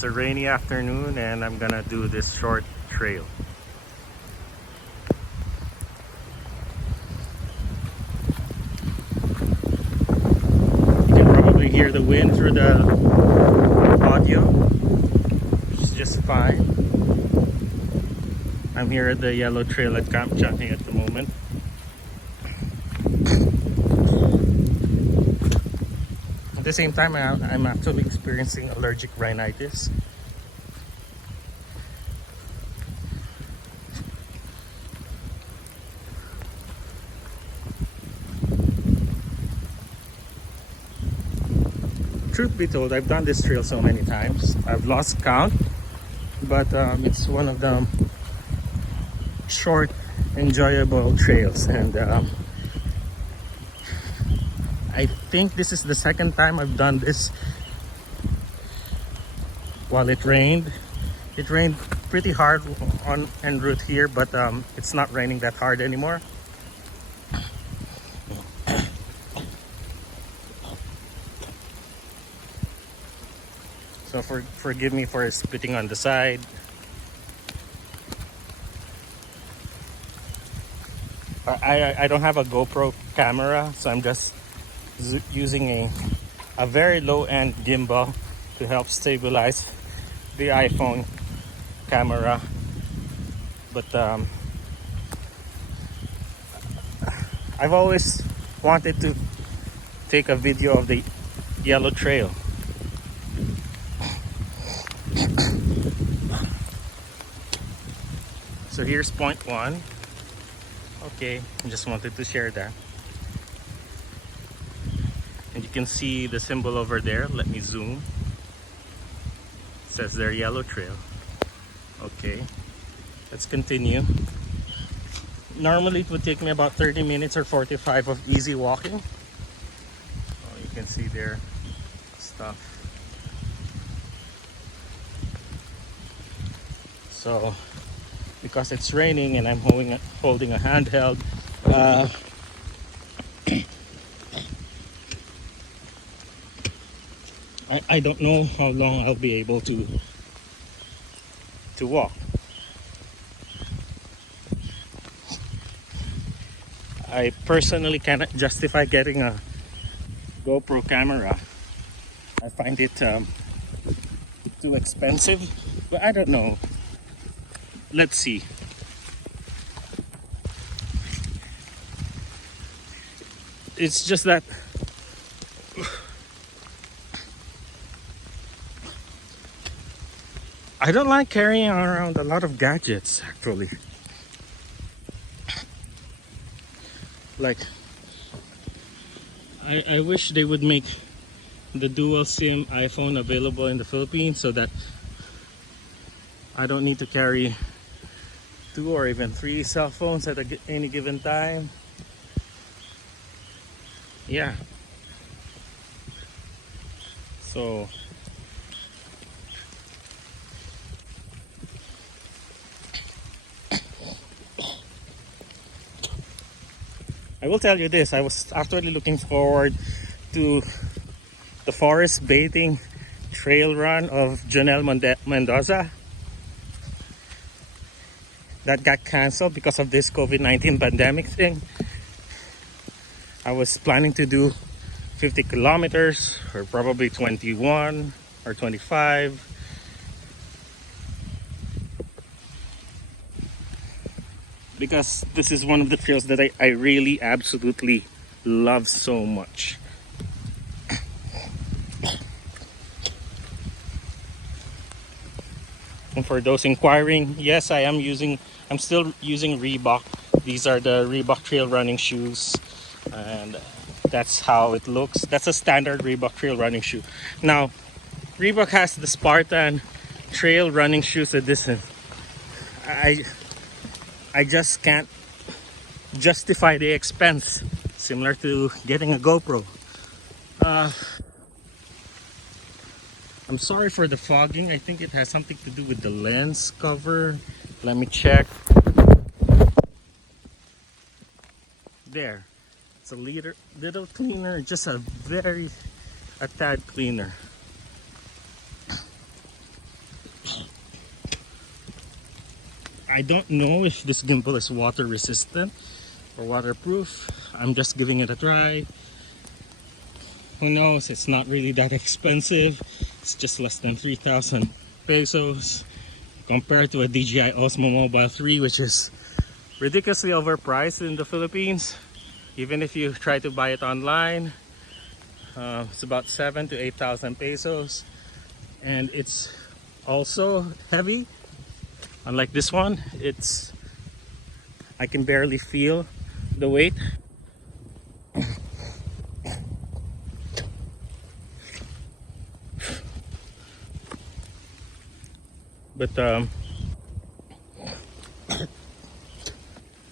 It's a rainy afternoon and I'm gonna do this short trail. You can probably hear the wind through the audio, which is just fine. I'm here at the yellow trail at Camp Changi at the moment. At the same time, I'm actually experiencing allergic rhinitis. Truth be told, I've done this trail so many times. I've lost count, but it's one of the short, enjoyable trails. And I think this is the second time I've done this while it rained. It rained pretty hard on en route here, but it's not raining that hard anymore. So forgive me for spitting on the side. I don't have a GoPro camera, so I'm just using a very low-end gimbal to help stabilize the iPhone camera. But I've always wanted to take a video of the yellow trail. So here's point one. Okay, I just wanted to share that. And you can see the symbol over there. Let me zoom. It says there yellow trail. Okay, let's continue. Normally it would take me about 30 minutes or 45 of easy walking. Oh, you can see there stuff. So because it's raining and I'm holding a handheld, I don't know how long I'll be able to walk. I personally cannot justify getting a GoPro camera. I find it too expensive, but I don't know. Let's see. It's just that I don't like carrying around a lot of gadgets, actually. Like, I wish they would make the dual SIM iPhone available in the Philippines so that I don't need to carry 2 or even 3 cell phones at any given time. Yeah. So I will tell you this, I was actually looking forward to the forest bathing trail run of Jonel Mendoza that got canceled because of this COVID-19 pandemic thing. I was planning to do 50 kilometers or probably 21 or 25. Because this is one of the trails that I really absolutely love so much. And for those inquiring, yes, I'm still using Reebok. These are the Reebok trail running shoes, and that's how it looks. That's a standard Reebok trail running shoe. Now, Reebok has the Spartan trail running shoes edition. I just can't justify the expense, similar to getting a GoPro. I'm sorry for the fogging. I think it has something to do with the lens cover. Let me check. There. It's a little cleaner, just a tad cleaner. I don't know if this gimbal is water resistant or waterproof. I'm just giving it a try. Who knows? It's not really that expensive. It's just less than 3,000 pesos compared to a DJI Osmo Mobile 3, which is ridiculously overpriced in the Philippines. Even if you try to buy it online, it's about 7 to 8,000 pesos, and it's also heavy. Unlike this one, I can barely feel the weight. But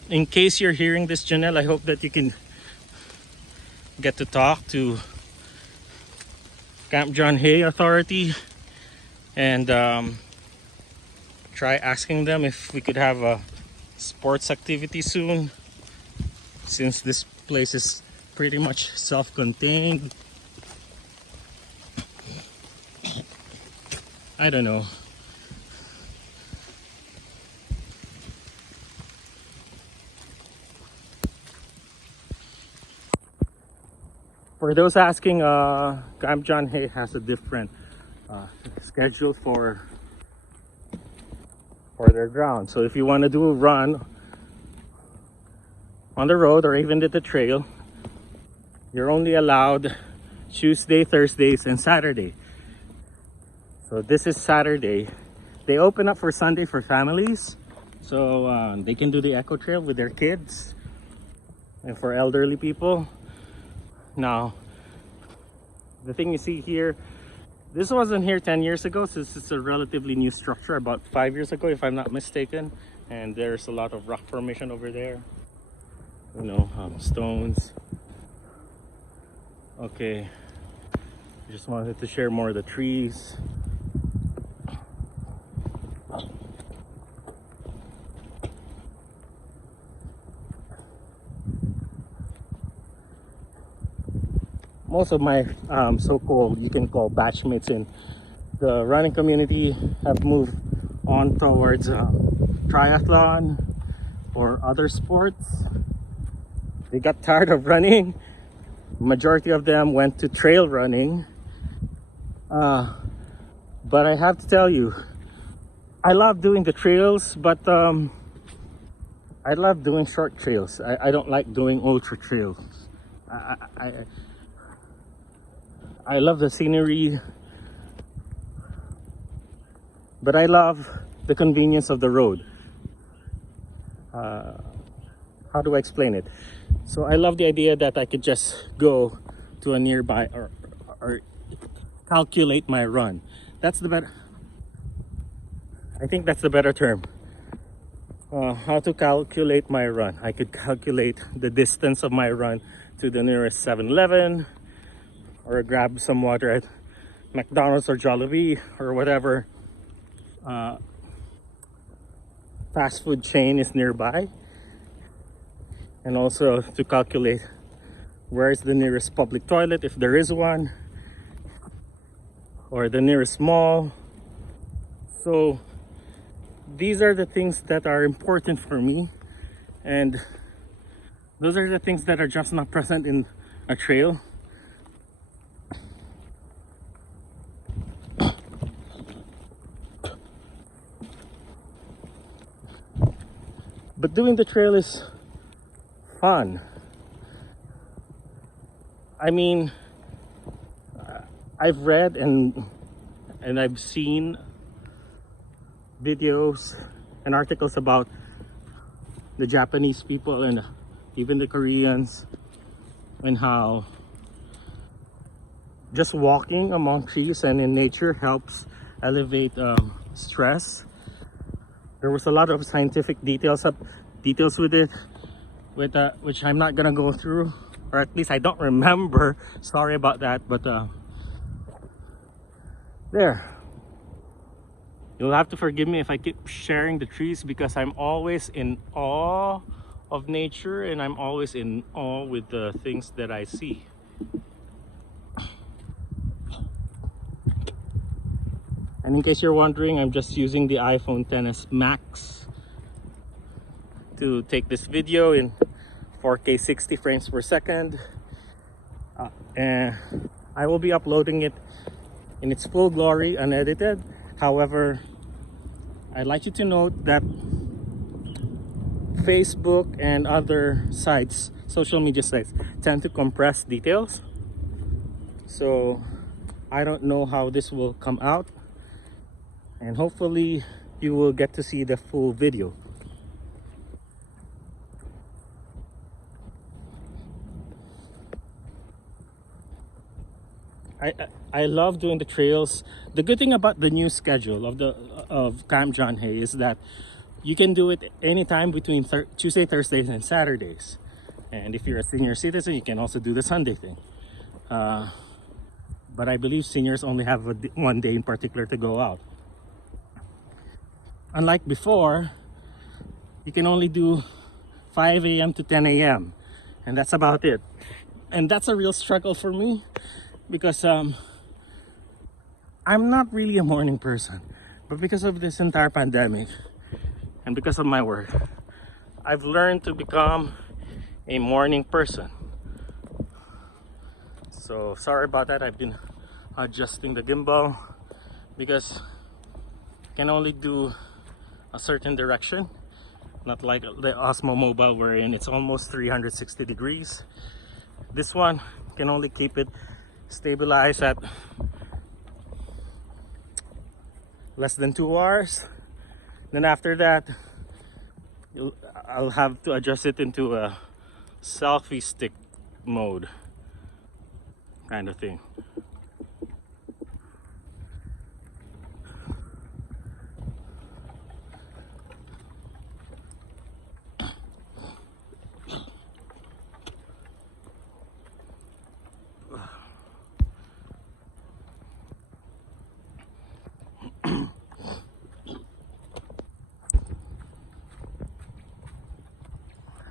in case you're hearing this, Janelle, I hope that you can get to talk to Camp John Hay Authority and try asking them if we could have a sports activity soon, since this place is pretty much self-contained. I don't know. For those asking, Camp John Hay has a different schedule for their ground. So if you want to do a run on the road or even at the trail, you're only allowed Tuesday, Thursdays, and Saturday. So this is Saturday. They open up for Sunday for families, so they can do the eco trail with their kids and for elderly people. Now, the thing you see here, this wasn't here 10 years ago, so this is a relatively new structure, about 5 years ago if I'm not mistaken. And there's a lot of rock formation over there, you know, stones. Okay, just wanted to share more of the trees. Most of my so-called, you can call batchmates in the running community have moved on towards triathlon or other sports. They got tired of running. Majority of them went to trail running. But I have to tell you, I love doing the trails, but I love doing short trails. I don't like doing ultra trails. I love the scenery, but I love the convenience of the road. How do I explain it? So I love the idea that I could just go to a nearby or calculate my run. That's the better, I think that's the better term. How to calculate my run. I could calculate the distance of my run to the nearest 7-Eleven, or grab some water at McDonald's or Jollibee or whatever fast food chain is nearby, and also to calculate where is the nearest public toilet, if there is one, or the nearest mall. So these are the things that are important for me, and those are the things that are just not present in a trail. But doing the trail is fun. I mean, I've read and I've seen videos and articles about the Japanese people and even the Koreans, and how just walking among trees and in nature helps elevate stress. There was a lot of scientific details with it, which I'm not gonna go through, or at least I don't remember. Sorry about that, but there. You'll have to forgive me if I keep sharing the trees, because I'm always in awe of nature, and I'm always in awe with the things that I see. And in case you're wondering, I'm just using the iPhone XS Max to take this video in 4K 60 frames per second, and I will be uploading it in its full glory, unedited. However, I'd like you to note that Facebook and other sites, social media sites, tend to compress details. So I don't know how this will come out, and hopefully you will get to see the full video. I love doing the trails. The good thing about the new schedule of Camp John Hay is that you can do it anytime between Tuesday, Thursdays, and Saturdays. And if you're a senior citizen, you can also do the Sunday thing. But I believe seniors only have one day in particular to go out. Unlike before, you can only do 5 a.m. to 10 a.m. and that's about it. And that's a real struggle for me because I'm not really a morning person. But because of this entire pandemic and because of my work, I've learned to become a morning person. So sorry about that. I've been adjusting the gimbal because I can only do a certain direction, not like the Osmo Mobile wherein it's almost 360 degrees. This one can only keep it stabilized at less than 2 hours. Then after that, I'll have to adjust it into a selfie stick mode kind of thing.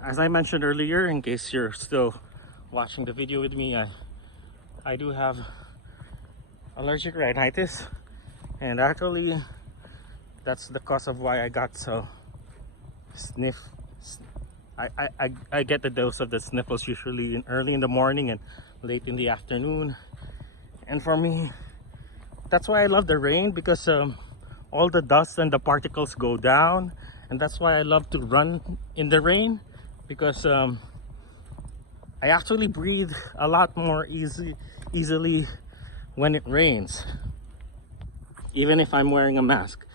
As I mentioned earlier, in case you're still watching the video with me, I do have allergic rhinitis, and actually that's the cause of why I got so I get the dose of the sniffles usually early in the morning and late in the afternoon. And for me, that's why I love the rain, because all the dust and the particles go down, and that's why I love to run in the rain, because I actually breathe a lot more easily when it rains, even if I'm wearing a mask.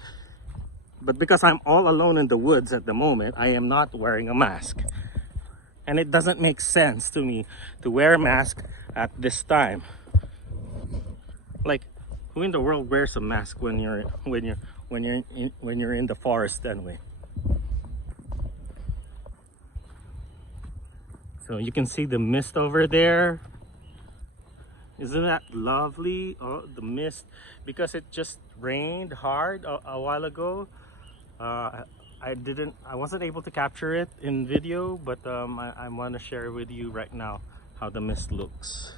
But because I'm all alone in the woods at the moment, I am not wearing a mask, and it doesn't make sense to me to wear a mask at this time. Like, who in the world wears a mask when you're in the forest anyway? So you can see the mist over there. Isn't that lovely? Oh, the mist, because it just rained hard a while ago. I wasn't able to capture it in video, but I want to share with you right now how the mist looks.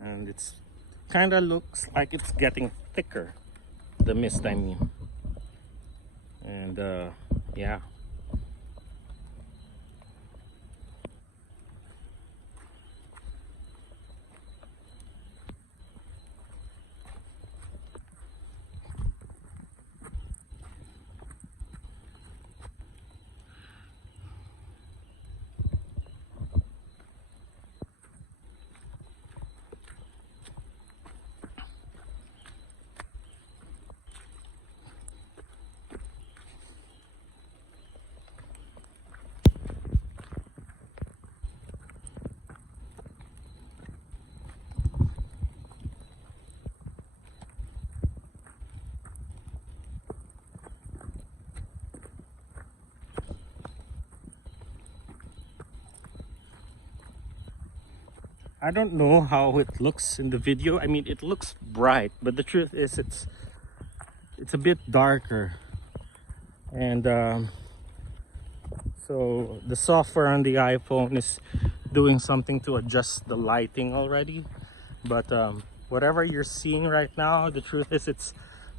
And it's kind of looks like it's getting thicker, the mist I mean. And yeah, I don't know how it looks in the video. I mean, it looks bright, but the truth is it's a bit darker. And So the software on the iPhone is doing something to adjust the lighting already, but whatever you're seeing right now, the truth is it's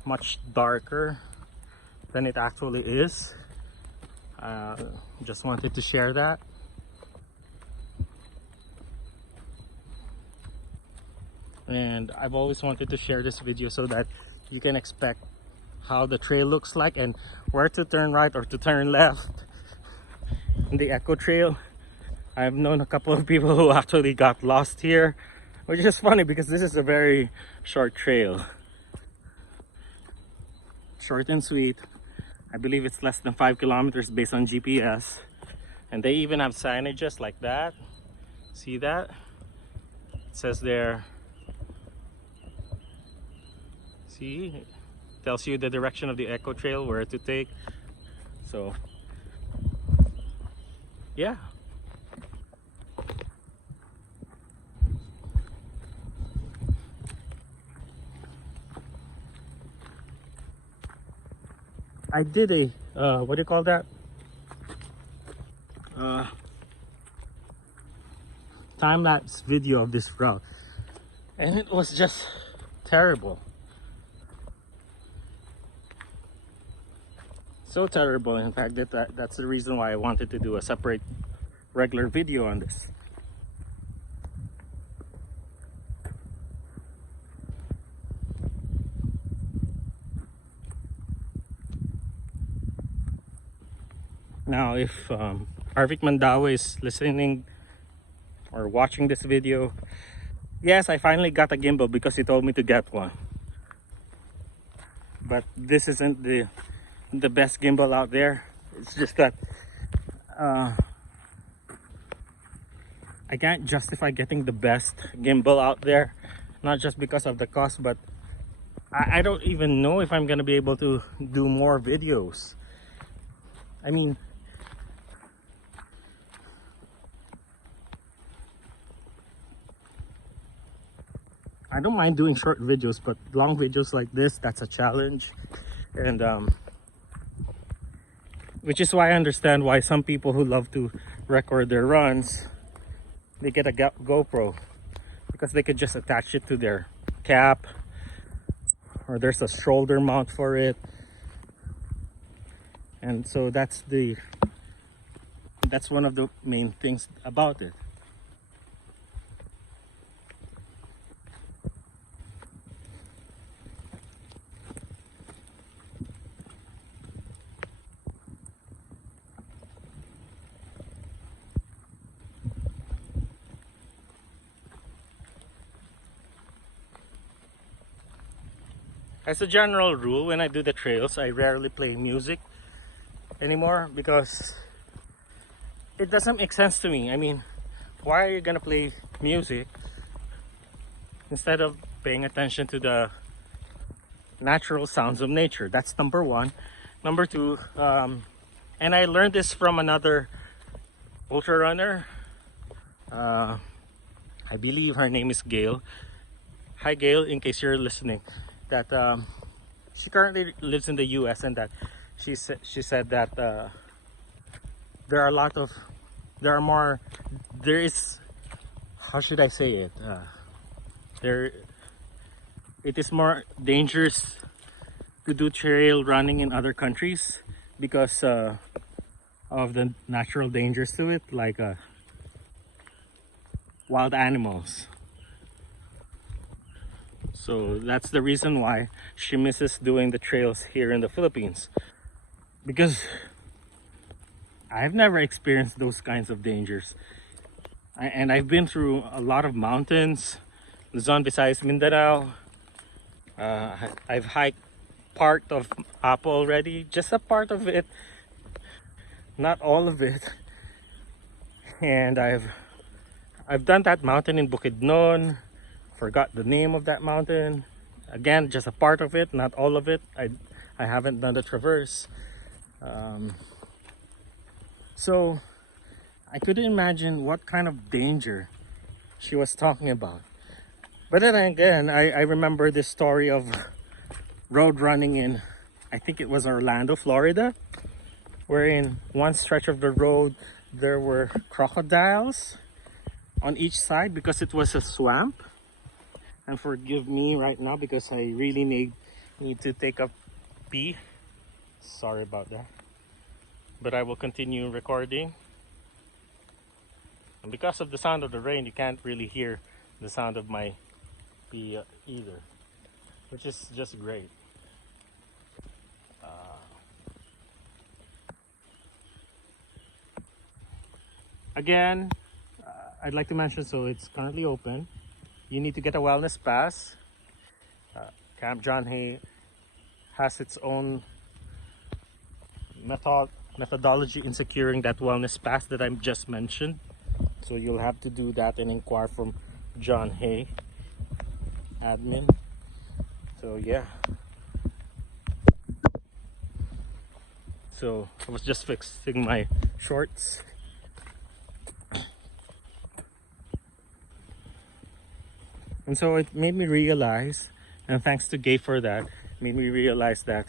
much darker than it actually is. Just wanted to share that. And I've always wanted to share this video so that you can expect how the trail looks like and where to turn right or to turn left in the Echo Trail. I've known a couple of people who actually got lost here, which is funny because this is a very short trail. Short and sweet. I believe it's less than 5 kilometers based on GPS. And they even have signages like that. See that? It says there. See? It tells you the direction of the Echo Trail, where to take. So, yeah. I did a what do you call that? Time-lapse video of this route, and it was just terrible. So terrible, in fact, that's the reason why I wanted to do a separate regular video on this. Now, if Arvik Mandawa is listening or watching this video, yes, I finally got a gimbal because he told me to get one. But this isn't the best gimbal out there. It's just that I can't justify getting the best gimbal out there, not just because of the cost, but I don't even know if I'm gonna be able to do more videos. I mean, I don't mind doing short videos, but long videos like this, that's a challenge. And which is why I understand why some people who love to record their runs, they get a GoPro, because they could just attach it to their cap, or there's a shoulder mount for it. And so that's one of the main things about it. As a general rule, when I do the trails, I rarely play music anymore because it doesn't make sense to me. I mean, why are you gonna play music instead of paying attention to the natural sounds of nature? That's number one. Number two, and I learned this from another ultra runner. I believe her name is Gail. Hi Gail, in case you're listening. That she currently lives in the US, and that she said that there is, how should I say it, it is more dangerous to do trail running in other countries because of the natural dangers to it, like wild animals. So that's the reason why she misses doing the trails here in the Philippines, because I've never experienced those kinds of dangers. And I've been through a lot of mountains, Luzon, Visayas, Mindanao. I've hiked part of Apo already, just a part of it, not all of it. And I've done that mountain in Bukidnon. Forgot the name of that mountain. Again, just a part of it, not all of it. I haven't done the traverse. So I couldn't imagine what kind of danger she was talking about. But then again, I remember this story of road running in, I think it was Orlando, Florida. wherein one stretch of the road there were crocodiles on each side because it was a swamp. And forgive me right now because I really need to take a pee. Sorry about that. But I will continue recording. And because of the sound of the rain, you can't really hear the sound of my pee either, which is just great. Again, I'd like to mention, so it's currently open. You need to get a wellness pass. Camp John Hay has its own methodology in securing that wellness pass that I just mentioned. So you'll have to do that and inquire from John Hay, admin. So yeah. So I was just fixing my shorts. And so it made me realize, and thanks to Gay for that, made me realize that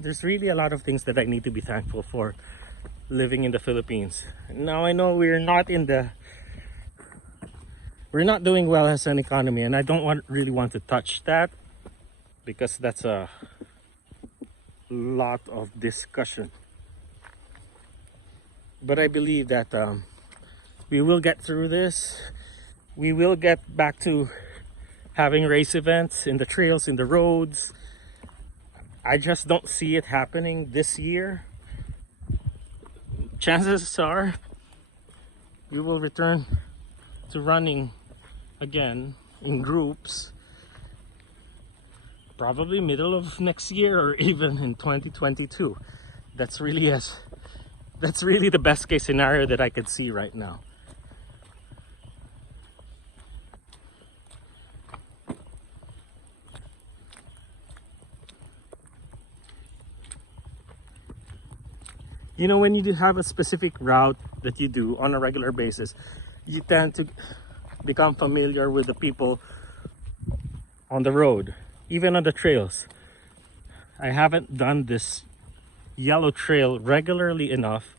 there's really a lot of things that I need to be thankful for living in the Philippines. Now I know we're not doing well as an economy, and I don't really want to touch that because that's a lot of discussion. But I believe that we will get through this. We will get back to having race events in the trails, in the roads. I just don't see it happening this year. Chances are we will return to running again in groups, probably middle of next year or even in 2022. That's really the best case scenario that I could see right now. You know, when you do have a specific route that you do on a regular basis, you tend to become familiar with the people on the road, even on the trails. I haven't done this yellow trail regularly enough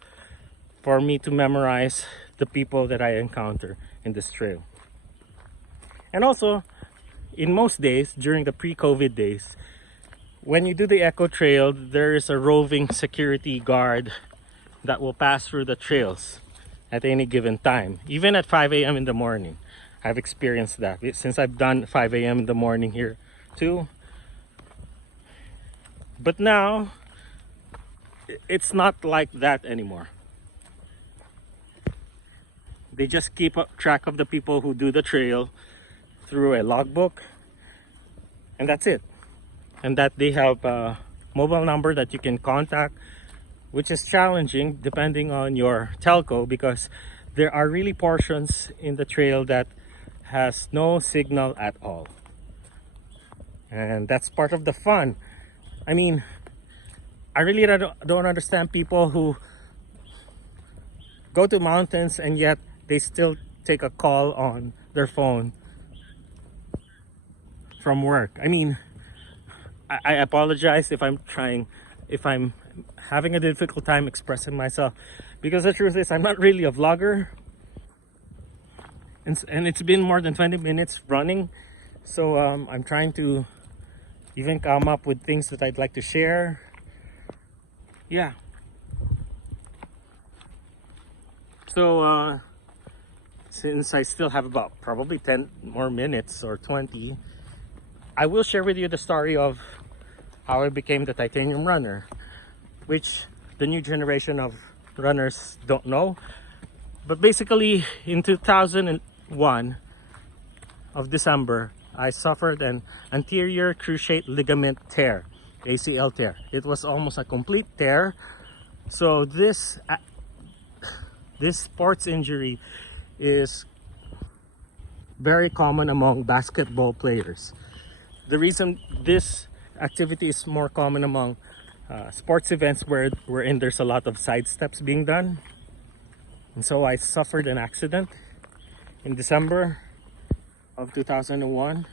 for me to memorize the people that I encounter in this trail. And also, in most days, during the pre-COVID days, when you do the eco trail, there is a roving security guard that will pass through the trails at any given time, even at 5 a.m. in the morning. I've experienced that since I've done 5 a.m. in the morning here too. But now, it's not like that anymore. They just keep track of the people who do the trail through a logbook, and that's it. And that they have a mobile number that you can contact, which is challenging depending on your telco, because there are really portions in the trail that has no signal at all. And that's part of the fun. I mean, I really don't understand people who go to mountains and yet they still take a call on their phone from work. I mean, I apologize if I'm having a difficult time expressing myself, because the truth is I'm not really a vlogger, and it's been more than 20 minutes running, so I'm trying to even come up with things that I'd like to share. Yeah. So since I still have about probably 10 more minutes or 20, I will share with you the story of how I became the titanium runner, which the new generation of runners don't know. But basically, in 2001 of December, I suffered an anterior cruciate ligament tear, ACL tear. It was almost a complete tear. So this sports injury is very common among basketball players. The reason this activity is more common among sports events wherein there's a lot of side steps being done. And so I suffered an accident in December of 2001,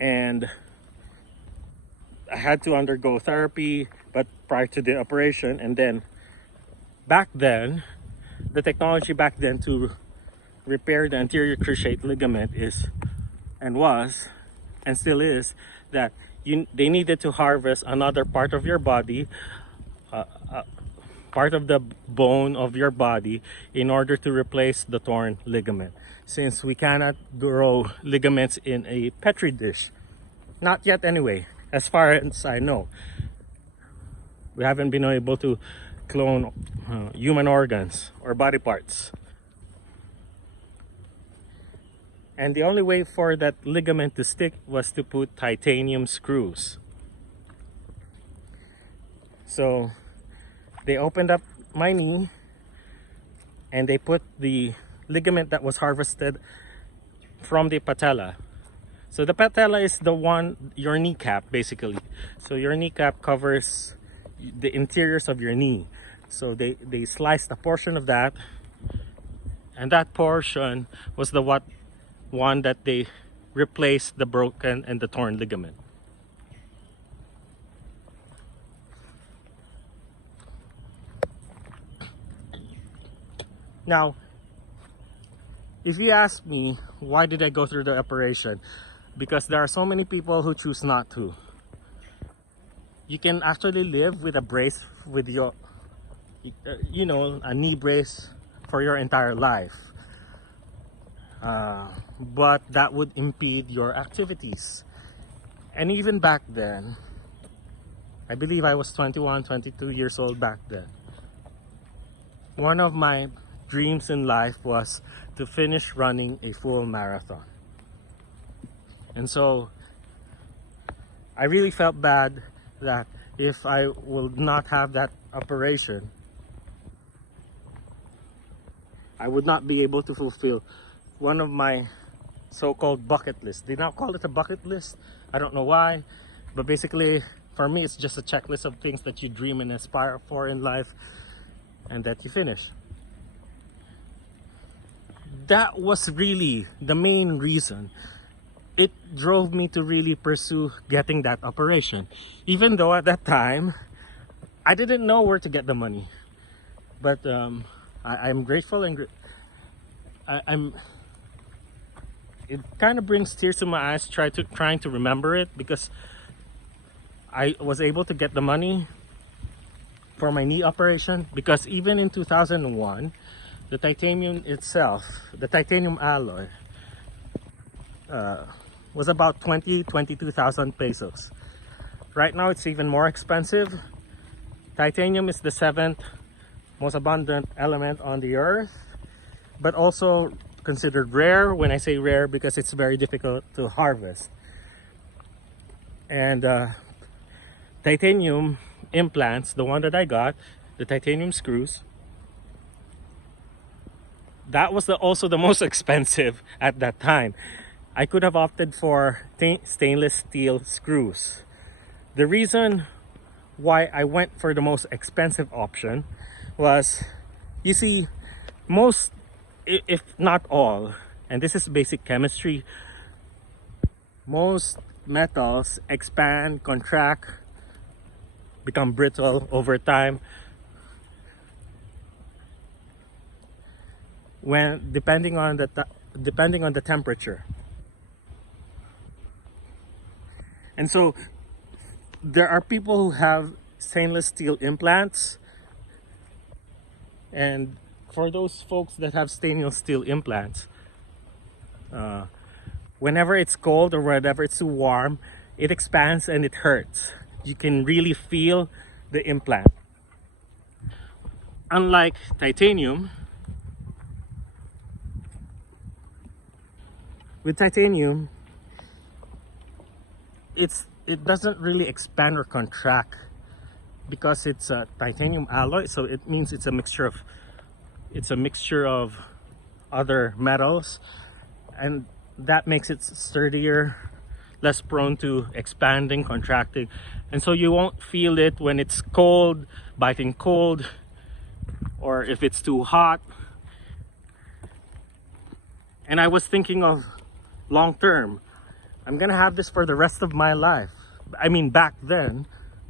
and I had to undergo therapy, but prior to the operation. And then back then, the technology back then to repair the anterior cruciate ligament is and was and still is that they needed to harvest another part of your body, uh, uh, part of the bone of your body, in order to replace the torn ligament, since we cannot grow ligaments in a petri dish. Not yet anyway, as far as I know. We haven't been able to clone human organs or body parts. And the only way for that ligament to stick was to put titanium screws. So they opened up my knee and they put the ligament that was harvested from the patella. So the patella is the one, your kneecap basically. So your kneecap covers the interiors of your knee. So they sliced a portion of that, and that portion was the one that they replaced the broken and the torn ligament. Now, if you ask me why did I go through the operation, because there are so many people who choose not to. You can actually live with a brace, with your a knee brace for your entire life, but that would impede your activities. And even back then, I believe I was 21, 22 years old back then, one of my dreams in life was to finish running a full marathon. And so I really felt bad that if I will not have that operation, I would not be able to fulfill one of my so-called bucket list. They now call it a bucket list. I don't know why, but basically for me it's just a checklist of things that you dream and aspire for in life and that you finish. That was really the main reason. It drove me to really pursue getting that operation, even though at that time I didn't know where to get the money. But I'm grateful, and I'm it kind of brings tears to my eyes trying to remember it, because I was able to get the money for my knee operation, because even in 2001, the titanium itself, the titanium alloy, was about 22,000 pesos. Right now it's even more expensive. Titanium is the 7th most abundant element on the earth, but also considered rare. When I say rare, because it's very difficult to harvest. And titanium implants, the one that I got, the titanium screws, that was also the most expensive at that time. I could have opted for stainless steel screws. The reason why I went for the most expensive option was, you see, most, if not all, and this is basic chemistry, most metals expand, contract, become brittle over time when depending on the temperature. And so there are people who have stainless steel implants, and for those folks that have stainless steel implants, whenever it's cold or whenever it's too warm, it expands and it hurts. You can really feel the implant. Unlike titanium, with titanium, it doesn't really expand or contract, because it's a titanium alloy. So it means it's a mixture of other metals, and that makes it sturdier, less prone to expanding, contracting, and so you won't feel it when it's cold, biting cold, or if it's too hot. And I was thinking of long term. I'm gonna have this for the rest of my life. I mean, back then,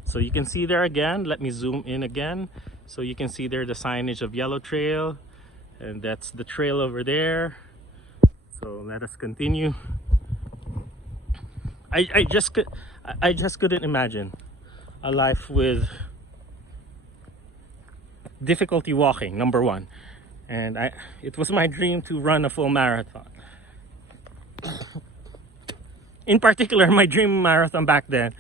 So you can see there again, let me zoom in again. So you can see there the signage of Yellow Trail, and that's the trail over there. So let us continue. I just couldn't imagine a life with difficulty walking, number one. And it was my dream to run a full marathon. In particular, my dream marathon back then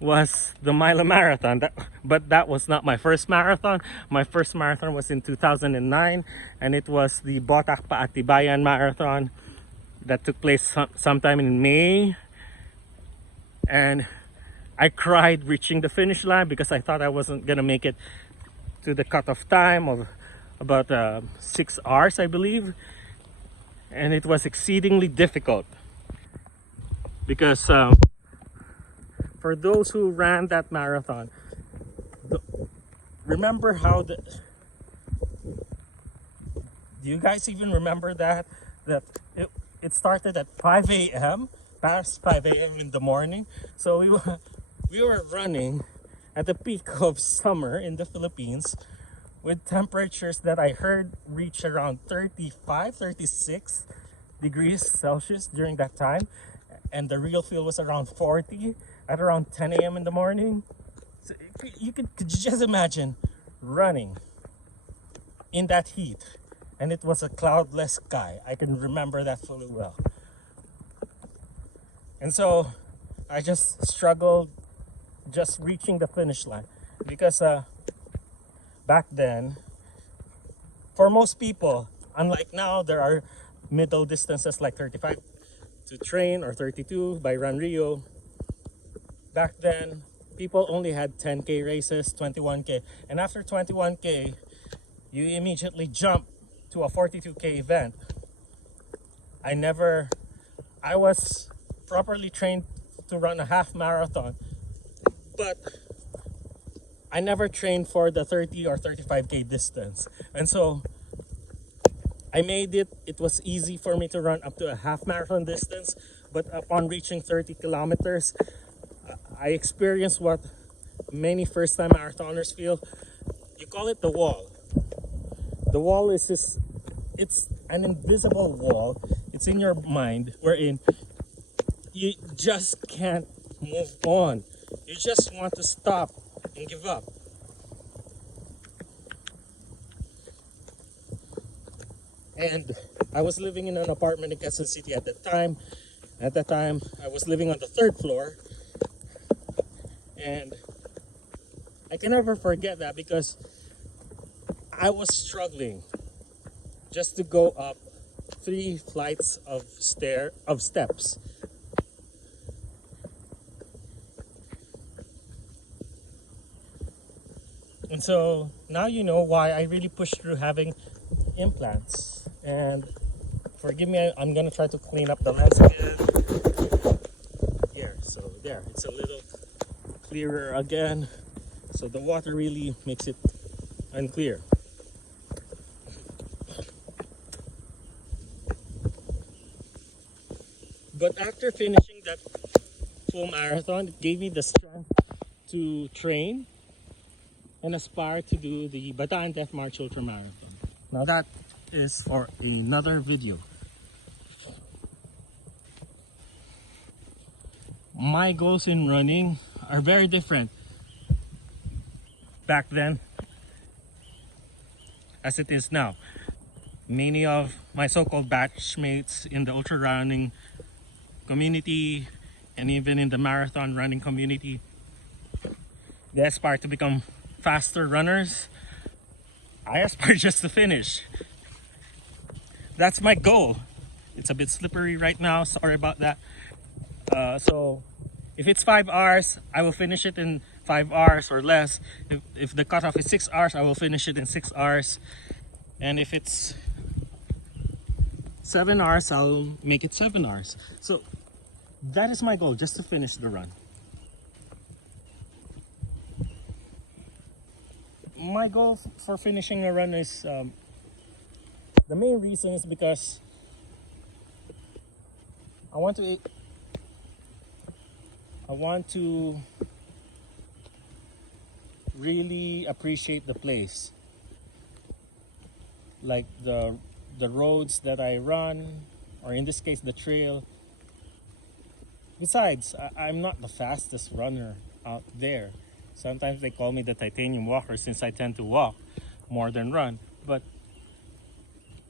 was the Milo Marathon. But that was not my first marathon. My first marathon was in 2009, and it was the Botac Paatibayan Marathon that took place sometime in May. And I cried reaching the finish line because I thought I wasn't gonna make it to the cutoff time of about 6 hours, I believe. And it was exceedingly difficult because for those who ran that marathon, remember how do you guys even remember that it started at 5 a.m, past 5 a.m in the morning? So we were running at the peak of summer in the Philippines with temperatures that I heard reach around 35, 36 degrees Celsius during that time, and the real feel was around 40 at around 10 a.m in the morning. So could you just imagine running in that heat, and it was a cloudless sky. I can remember that fully well. And so I just struggled just reaching the finish line because back then, for most people, unlike now, there are middle distances like 35 to train or 32 by Run Rio. Back then, people only had 10K races, 21K, and after 21K, you immediately jump to a 42K event. I was properly trained to run a half marathon, but I never trained for the 30 or 35K distance. And so I made it. It was easy for me to run up to a half marathon distance, but upon reaching 30 kilometers, I experienced what many first-time marathoners feel. You call it the wall. The wall is it's an invisible wall. It's in your mind, wherein you just can't move on. You just want to stop and give up. And I was living in an apartment in Quezon City at the time. At that time, I was living on the 3rd floor. And I can never forget that because I was struggling just to go up 3 flights of steps. And so now you know why I really push through having implants. And forgive me, I'm gonna try to clean up the lens again. Here, so there, it's a little clearer again. So the water really makes it unclear. But after finishing that full marathon, it gave me the strength to train and aspire to do the Bataan Death March Ultra Marathon. Now that is for another video. My goals in running are very different back then as it is now. Many of my so-called batchmates in the ultra running community and even in the marathon running community, they aspire to become faster runners. I aspire just to finish. That's my goal. It's a bit slippery right now, sorry about that. So if it's 5 hours, I will finish it in 5 hours or less. If the cutoff is 6 hours, I will finish it in 6 hours. And if it's 7 hours, I'll make it 7 hours. So that is my goal, just to finish the run. My goal for finishing a run is, the main reason is because I want to really appreciate the place, like the roads that I run, or in this case the trail. Besides, I'm not the fastest runner out there. Sometimes they call me the titanium walker since I tend to walk more than run. But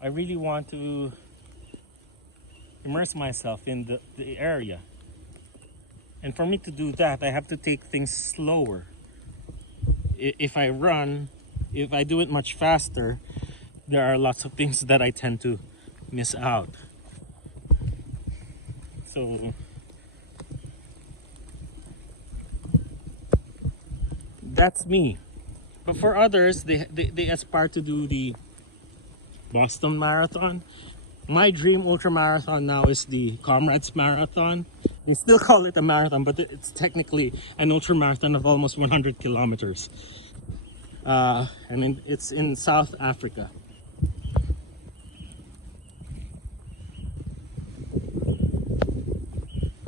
I really want to immerse myself in the area. And for me to do that, I have to take things slower. If I run, if I do it much faster, there are lots of things that I tend to miss out. So that's me. But for others, they aspire to do the Boston Marathon. My dream ultra marathon now is the Comrades Marathon. They still call it a marathon, but it's technically an ultra marathon of almost 100 kilometers. And it's in South Africa.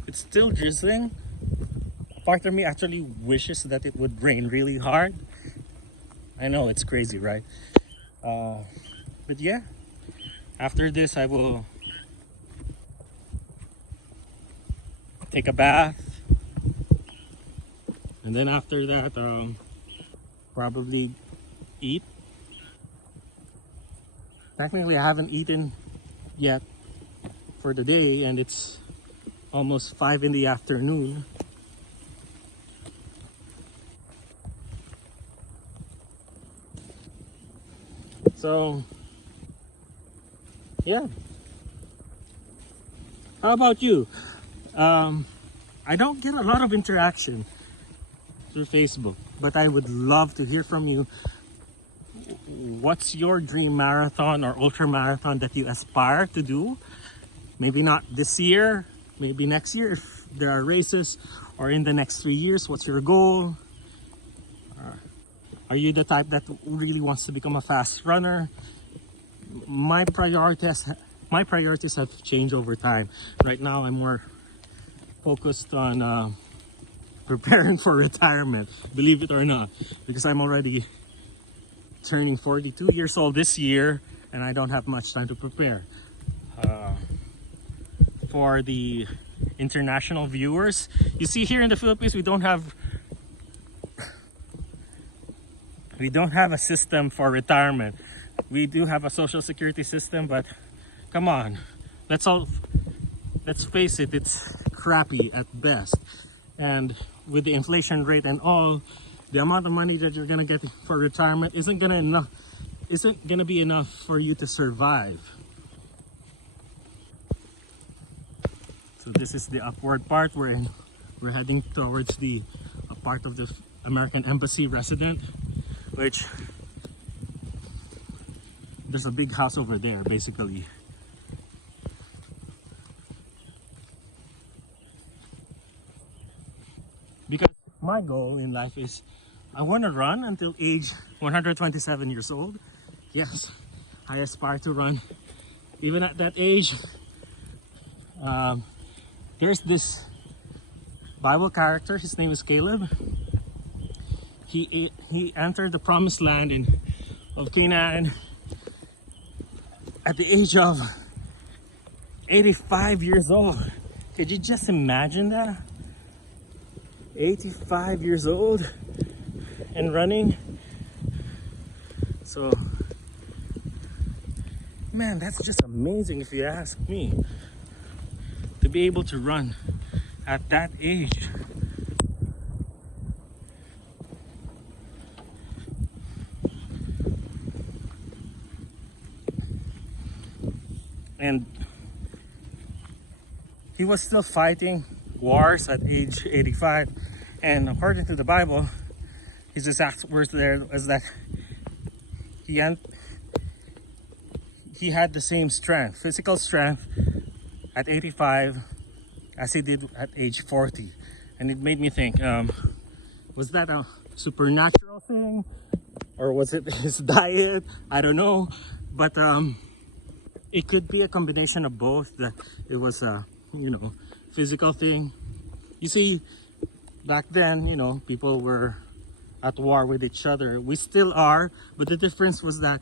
It's still drizzling. Part of me actually wishes that it would rain really hard. I know it's crazy, right? But yeah, after this I will take a bath, and then after that probably eat. Technically I haven't eaten yet for the day, and it's almost 5 in the afternoon. So yeah, how about you? I don't get a lot of interaction through Facebook, but I would love to hear from you. What's your dream marathon or ultra marathon that you aspire to do? Maybe not this year, maybe next year if there are races, or in the next 3 years. What's your goal? Are you the type that really wants to become a fast runner? My priorities have changed over time. Right now I'm more focused on preparing for retirement, believe it or not, because I'm already turning 42 years old this year and I don't have much time to prepare. For the international viewers, you see here in the Philippines we don't have a system for retirement. We do have a social security system, but come on, let's face it, it's crappy at best. And with the inflation rate and all, the amount of money that you're gonna get for retirement isn't gonna be enough for you to survive. So this is the upward part. We're heading towards the part of the American Embassy resident, which there's a big house over there basically. Because my goal in life is I want to run until age 127 years old. Yes, I aspire to run even at that age. There's this Bible character, his name is Caleb. He entered the promised land of Canaan at the age of 85 years old. Could you just imagine that? 85 years old and running. So man, that's just amazing if you ask me, to be able to run at that age. And he was still fighting wars at age 85, and according to the Bible, his exact words there is that he had the same strength, physical strength, at 85 as he did at age 40. And it made me think, was that a supernatural thing, or was it his diet? I don't know, but it could be a combination of both. That it was a physical thing. You see, back then, people were at war with each other. We still are, but the difference was that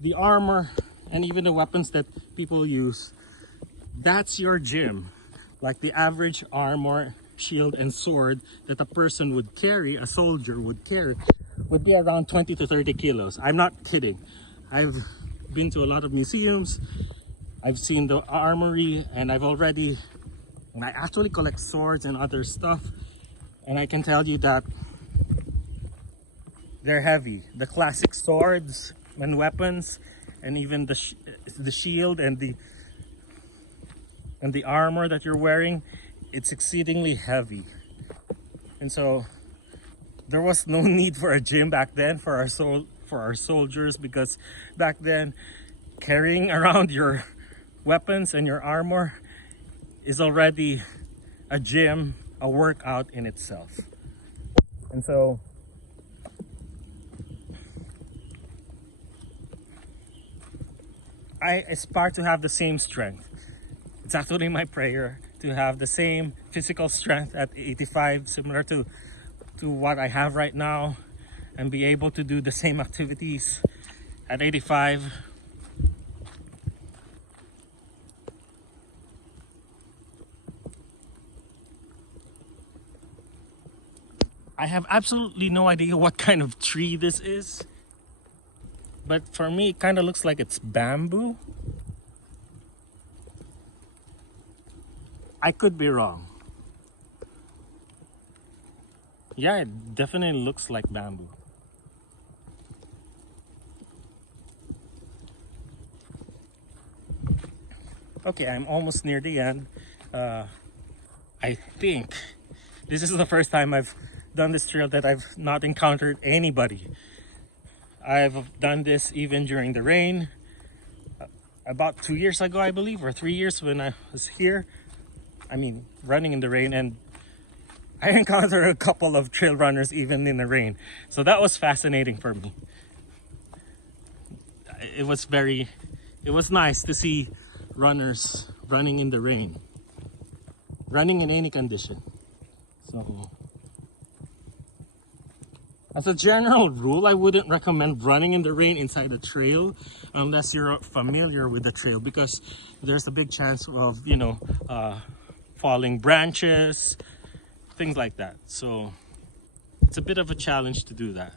the armor and even the weapons that people use, that's your gym. Like the average armor, shield, and sword that a person would carry, a soldier would carry, would be around 20 to 30 kilos. I'm not kidding. I've been to a lot of museums, I've seen the armory, and I actually collect swords and other stuff, and I can tell you that they're heavy. The classic swords and weapons, and even the shield and the armor that you're wearing, it's exceedingly heavy. And so there was no need for a gym back then for our soldiers, because back then carrying around your weapons and your armor is already a gym, a workout in itself. And so I aspire to have the same strength. It's actually my prayer to have the same physical strength at 85, similar to what I have right now, and be able to do the same activities at 85. I have absolutely no idea what kind of tree this is, but for me it kind of looks like it's bamboo. I could be wrong. Yeah, it definitely looks like bamboo. Okay, I'm almost near the end. I think this is the first time I've done this trail that I've not encountered anybody. I've done this even during the rain. About 2 years ago, I believe, or 3 years, when I was here. I mean, running in the rain, and I encountered a couple of trail runners even in the rain. So that was fascinating for me. It was nice to see runners running in the rain, running in any condition. So as a general rule, I wouldn't recommend running in the rain inside a trail unless you're familiar with the trail, because there's a big chance of, falling branches, things like that. So it's a bit of a challenge to do that.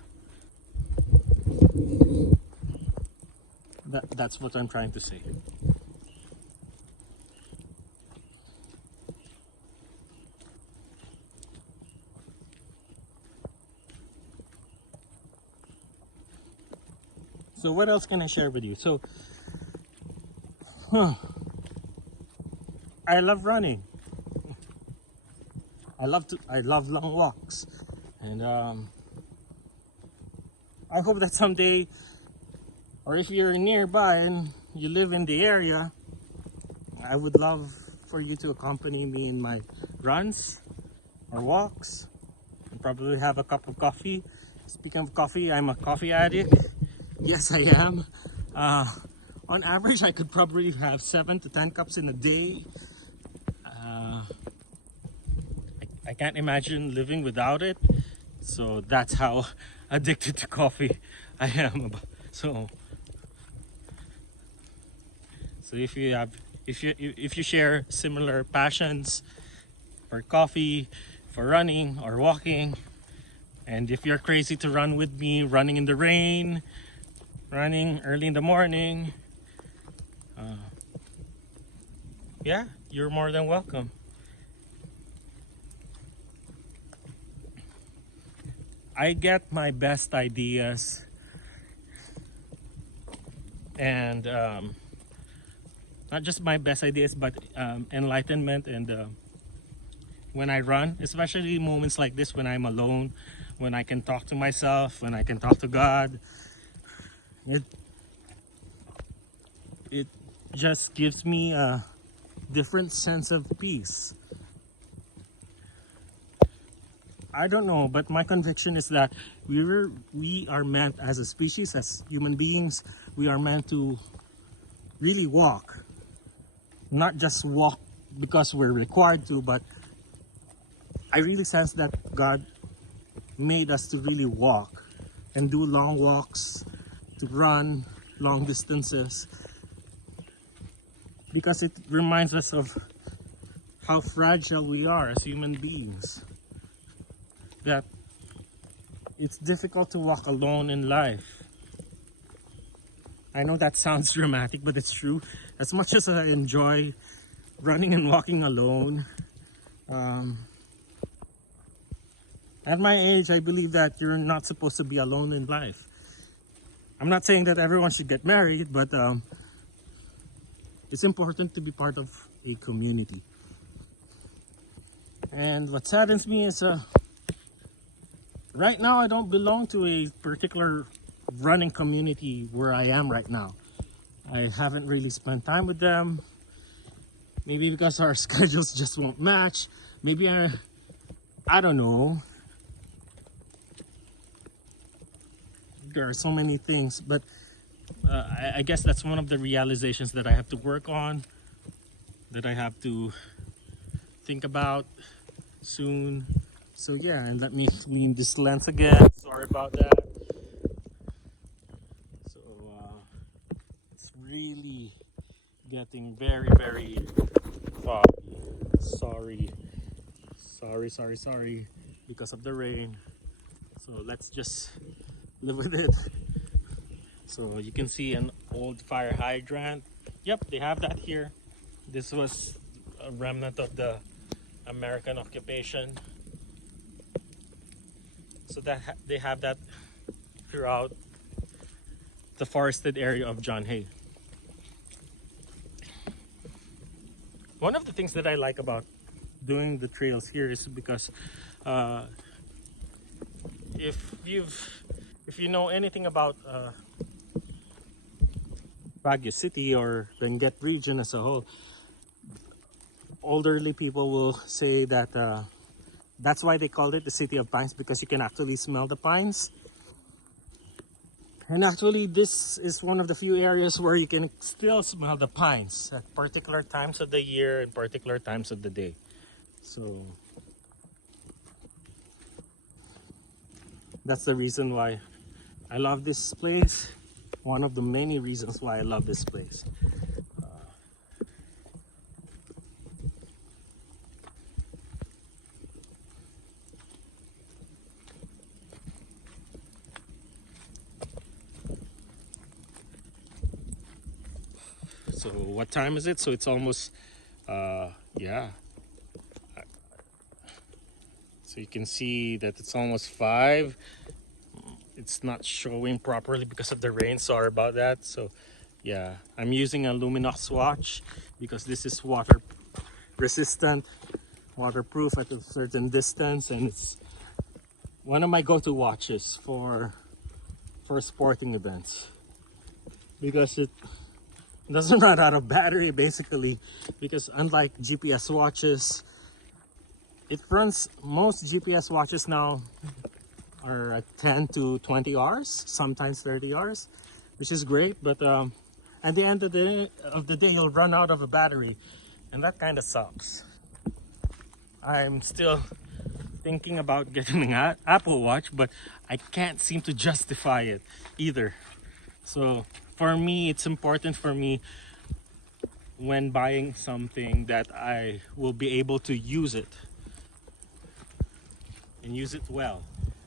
That's what I'm trying to say. So what else can I share with you? So I love running. I love long walks, and I hope that someday, or if you're nearby and you live in the area, I would love for you to accompany me in my runs or walks, and probably have a cup of coffee. Speaking of coffee, I'm a coffee addict. Yes, I am. On average, I could probably have 7 to 10 cups in a day. I can't imagine living without it. So that's how addicted to coffee I am. So if you share similar passions for coffee, for running or walking, and if you're crazy to run with me, running in the rain, running early in the morning, yeah, you're more than welcome. I get my best ideas and not just my best ideas, but enlightenment, and when I run, especially moments like this, when I'm alone, when I can talk to myself, when I can talk to God, it just gives me a different sense of peace. I don't know, but my conviction is that we are meant, as a species, as human beings, we are meant to really walk. Not just walk because we're required to, but I really sense that God made us to really walk and do long walks, to run long distances, because it reminds us of how fragile we are as human beings. That it's difficult to walk alone in life. I know that sounds dramatic, but it's true. As much as I enjoy running and walking alone, at my age, I believe that you're not supposed to be alone in life. I'm not saying that everyone should get married, but it's important to be part of a community. And what saddens me is right now I don't belong to a particular running community where I am right now. I haven't really spent time with them. Maybe because our schedules just won't match. Maybe I don't know. There are so many things, but I guess that's one of the realizations that I have to work on, that I have to think about soon. So yeah, and let me clean this lens again. Sorry about that. So it's really getting very, very foggy. Sorry because of the rain. So let's just live with it. So you can see an old fire hydrant. Yep, they have that here. This was a remnant of the American occupation. So that they have that throughout the forested area of John Hay. One of the things that I like about doing the trails here is because if you know anything about Baguio City or Benguet region as a whole, elderly people will say that that's why they called it the City of Pines, because you can actually smell the pines. And actually, this is one of the few areas where you can still smell the pines at particular times of the year and particular times of the day. So that's the reason why I love this place. One of the many reasons why I love this place. So what time is it? So it's almost yeah. So you can see that it's almost 5. It's not showing properly because of the rain. Sorry about that. So yeah, I'm using a luminous watch because this is water resistant, waterproof at a certain distance, and it's one of my go-to watches for sporting events because it doesn't run out of battery basically, because unlike GPS watches, it runs, most GPS watches now are at 10 to 20 hours, sometimes 30 hours, which is great, but at the end of the day you'll run out of a battery, and that kind of sucks. I'm still thinking about getting an Apple Watch, but I can't seem to justify it either. So for me, it's important for me when buying something that I will be able to use it, and use it well,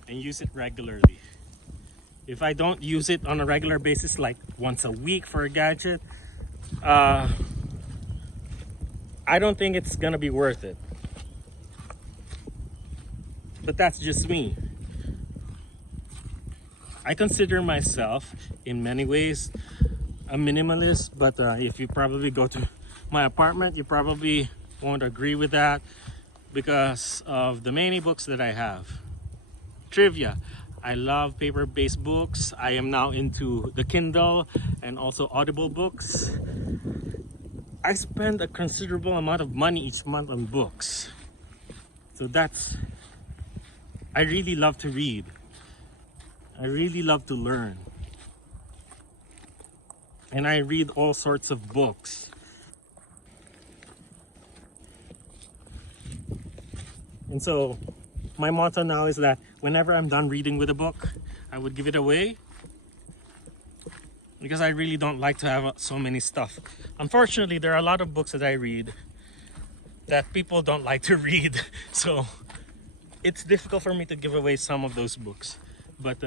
and use it regularly. If I don't use it on a regular basis, like once a week for a gadget, I don't think it's gonna be worth it. But that's just me. I consider myself in many ways a minimalist, but if you probably go to my apartment, you probably won't agree with that because of the many books that I have. Trivia: I love paper-based books. I am now into the Kindle and also Audible books. I spend a considerable amount of money each month on books. So I really love to read. I really love to learn. And I read all sorts of books. And so my motto now is that whenever I'm done reading with a book, I would give it away, because I really don't like to have so many stuff. Unfortunately, there are a lot of books that I read that people don't like to read, so it's difficult for me to give away some of those books. But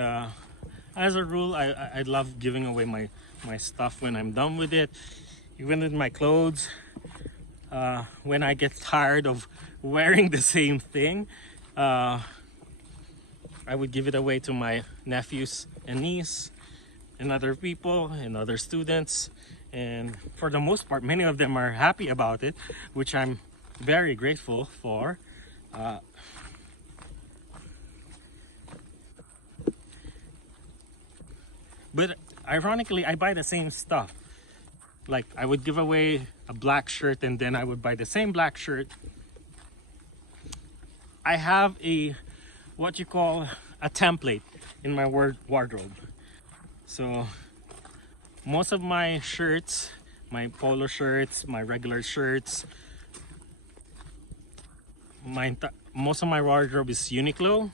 as a rule, I love giving away my stuff when I'm done with it, even with my clothes. When I get tired of wearing the same thing, I would give it away to my nephews and niece and other people and other students. And for the most part, many of them are happy about it, which I'm very grateful for. But ironically, I buy the same stuff. Like, I would give away a black shirt and then I would buy the same black shirt. I have a, what you call, a template in my wardrobe. So most of my shirts, my polo shirts, my regular shirts, most of my wardrobe is Uniqlo,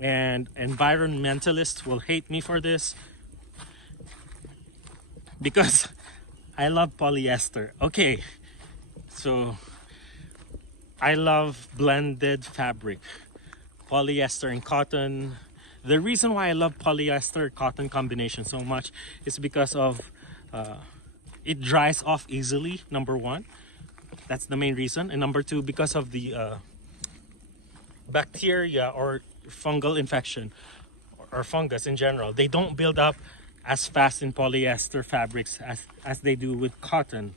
and environmentalists will hate me for this because I love polyester. Okay, so I love blended fabric, polyester and cotton. The reason why I love polyester cotton combination so much is because of it dries off easily, number one. That's the main reason. And number two, because of the bacteria or fungal infection or fungus in general, they don't build up as fast in polyester fabrics as they do with cotton.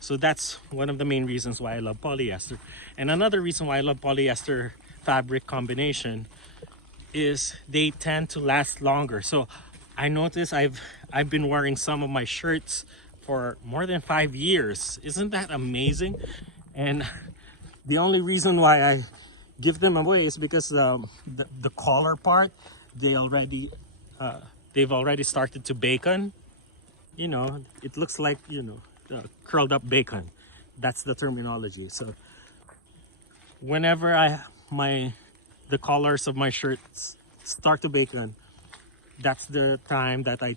So that's one of the main reasons why I love polyester. And another reason why I love polyester fabric combination is they tend to last longer. So I notice I've been wearing some of my shirts for more than 5 years. Isn't that amazing? And the only reason why I give them away is because the collar part, they've already started to bacon. You know, it looks like, you know, curled up bacon. That's the terminology. So whenever the collars of my shirts start to bacon, that's the time that I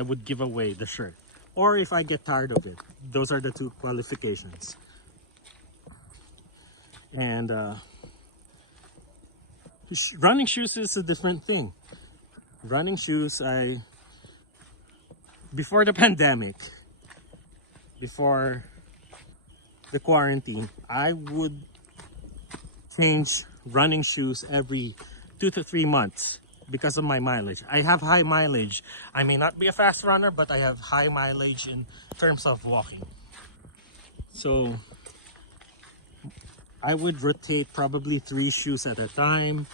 would give away the shirt. Or if I get tired of it. Those are the two qualifications. And running shoes is a different thing. Running shoes, before the pandemic, before the quarantine, I would change running shoes every 2 to 3 months because of my mileage. I have high mileage. I may not be a fast runner, but I have high mileage in terms of walking. So I would rotate probably 3 shoes at a time.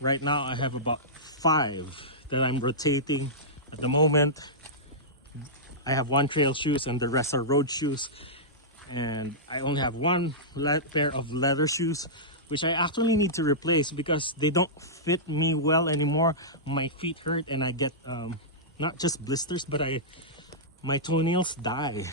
Right now I have about 5 that I'm rotating at the moment. I have 1 trail shoes and the rest are road shoes. And I only have 1 pair of leather shoes, which I actually need to replace because they don't fit me well anymore. My feet hurt and I get not just blisters, but my toenails die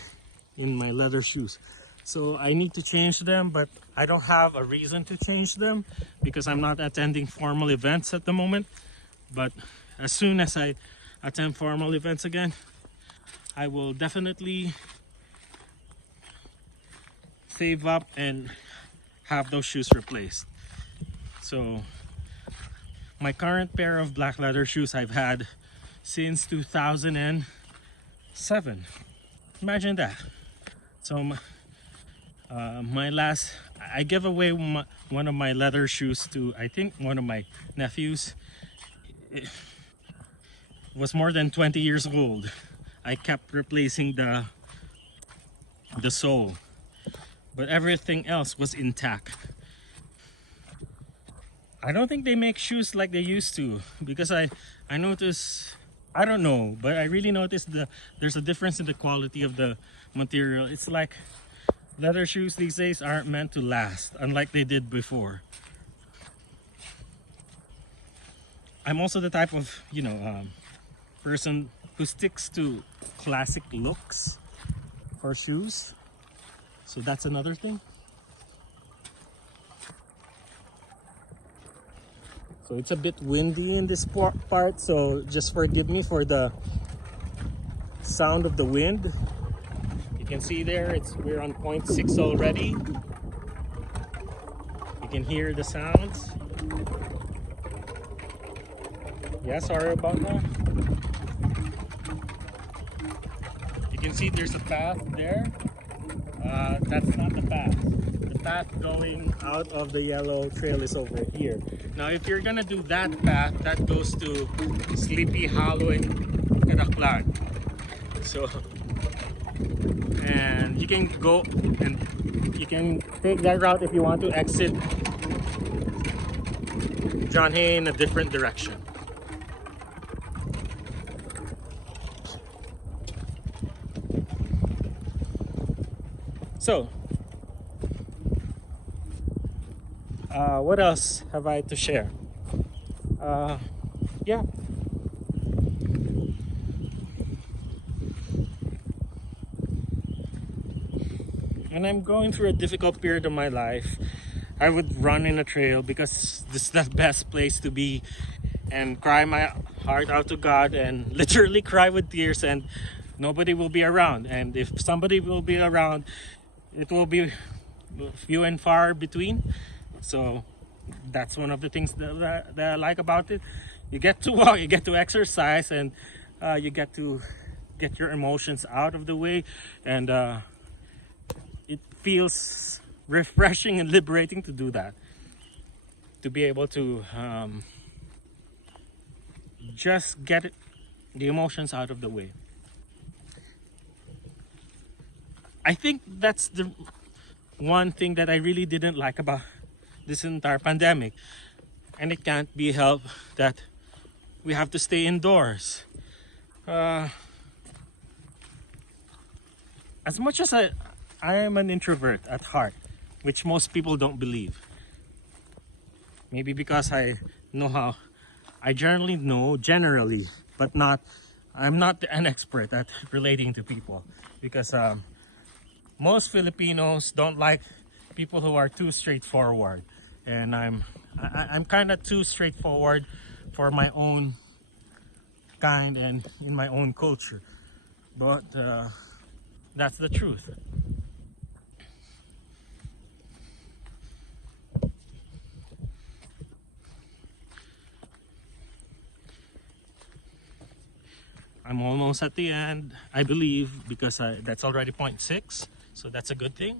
in my leather shoes. So I need to change them, but I don't have a reason to change them because I'm not attending formal events at the moment. But as soon as I attend formal events again, I will definitely save up and have those shoes replaced. So my current pair of black leather shoes I've had since 2007. Imagine that. So I gave away one of my leather shoes to, I think, one of my nephews. It was more than 20 years old. I kept replacing the sole, but everything else was intact. I don't think they make shoes like they used to because I noticed, I don't know, but I really noticed there's a difference in the quality of the material. It's like leather shoes these days aren't meant to last, unlike they did before. I'm also the type of, person who sticks to classic looks for shoes. So that's another thing. So it's a bit windy in this part, so just forgive me for the sound of the wind. You can see there, we're on point 6 already. You can hear the sounds. Yeah, sorry about that. You can see there's a path there. That's not the path. The path going out of the yellow trail is over here. Now, if you're gonna do that path, that goes to Sleepy Hollow in Kadaklan. So, and you can go and you can take that route if you want to exit John Hay in a different direction. So, what else have I to share? Yeah. When I'm going through a difficult period of my life, I would run in a trail because this is the best place to be and cry my heart out to God and literally cry with tears, and nobody will be around. And if somebody will be around, it will be few and far between. So that's one of the things that I like about it. You get to walk, you get to exercise, and you get to get your emotions out of the way, and it feels refreshing and liberating to do that, to be able to just get the emotions out of the way. I think that's the one thing that I really didn't like about this entire pandemic, and it can't be helped that we have to stay indoors. As much as I am an introvert at heart, which most people don't believe. Maybe because I know how, I generally know, but I'm not an expert at relating to people, because most Filipinos don't like people who are too straightforward, and I'm kind of too straightforward for my own kind and in my own culture, but that's the truth. I'm almost at the end, I believe, because that's already point 6, so that's a good thing.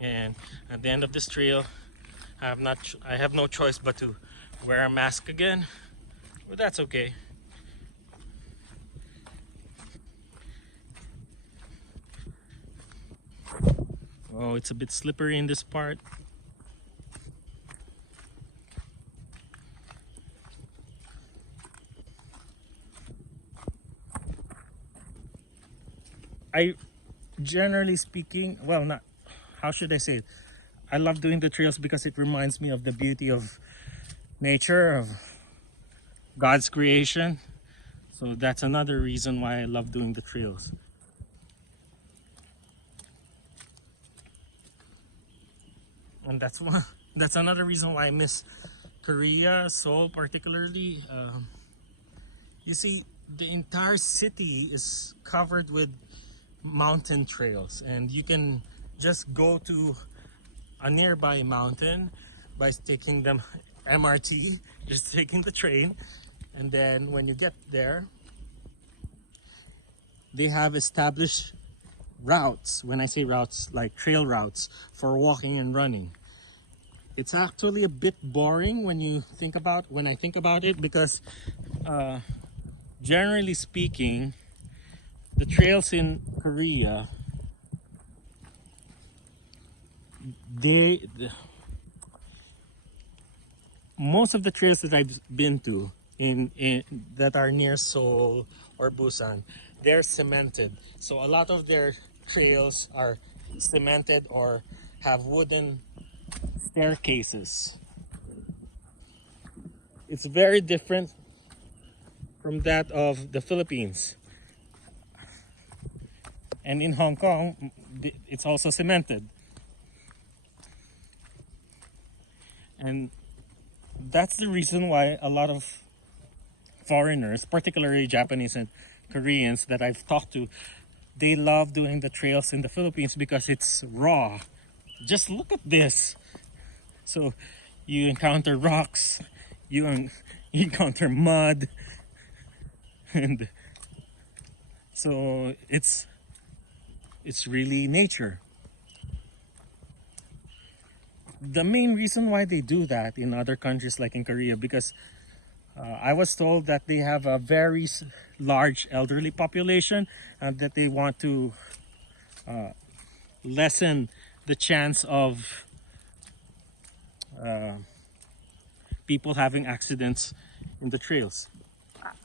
And at the end of this trail, I have no choice but to wear a mask again, but that's okay. Oh, it's a bit slippery in this part. I generally speaking, well, not, how should I say it? I love doing the trails because it reminds me of the beauty of nature, of God's creation. So that's another reason why I love doing the trails. And that's another reason why I miss Korea, Seoul particularly. You see, the entire city is covered with mountain trails, and you can just go to a nearby mountain by taking the MRT, just taking the train, and then when you get there, they have established routes. When I say routes, like trail routes for walking and running. It's actually a bit boring when I think about it, because generally speaking, the trails in Korea, most of the trails that I've been to in that are near Seoul or Busan, they're cemented. So a lot of their trails are cemented or have wooden staircases. It's very different from that of the Philippines. And in Hong Kong, it's also cemented. And That's the reason why a lot of foreigners, particularly Japanese and Koreans that I've talked to, they love doing the trails in the Philippines because it's raw. Just look at this. So you encounter rocks, you encounter mud, and so it's really nature. The main reason why they do that in other countries like in Korea, because I was told that they have a very large elderly population and that they want to lessen the chance of people having accidents in the trails.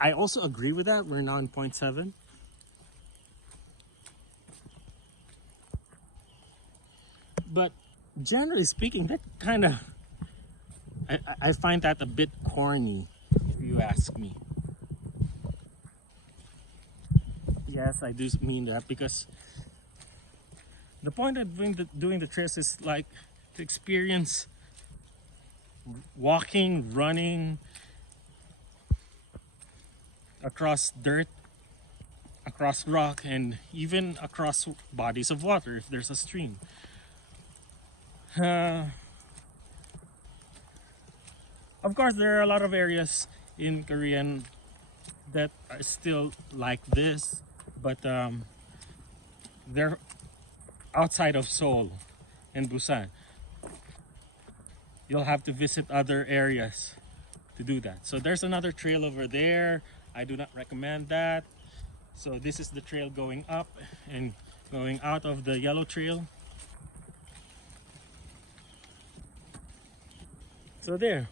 I also agree with that. We're now in point 7. But generally speaking, that kind of, I find that a bit corny, if you ask me. Yes, I do mean that, because the point of doing the trails is like to experience walking, running across dirt, across rock, and even across bodies of water if there's a stream. Uh, of course, there are a lot of areas in Korean that are still like this, but they're outside of Seoul and Busan. You'll have to visit other areas to do that. So there's another trail over there. I do not recommend that. So this is the trail going up and going out of the yellow trail. So there.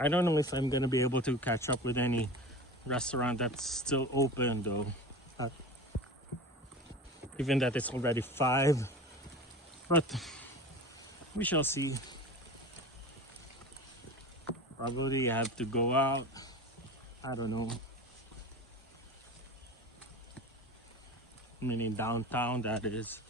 I don't know if I'm gonna be able to catch up with any restaurant that's still open though. Uh, Given that it's already 5, but we shall see. Probably have to go out. I don't know. Meaning downtown, that is.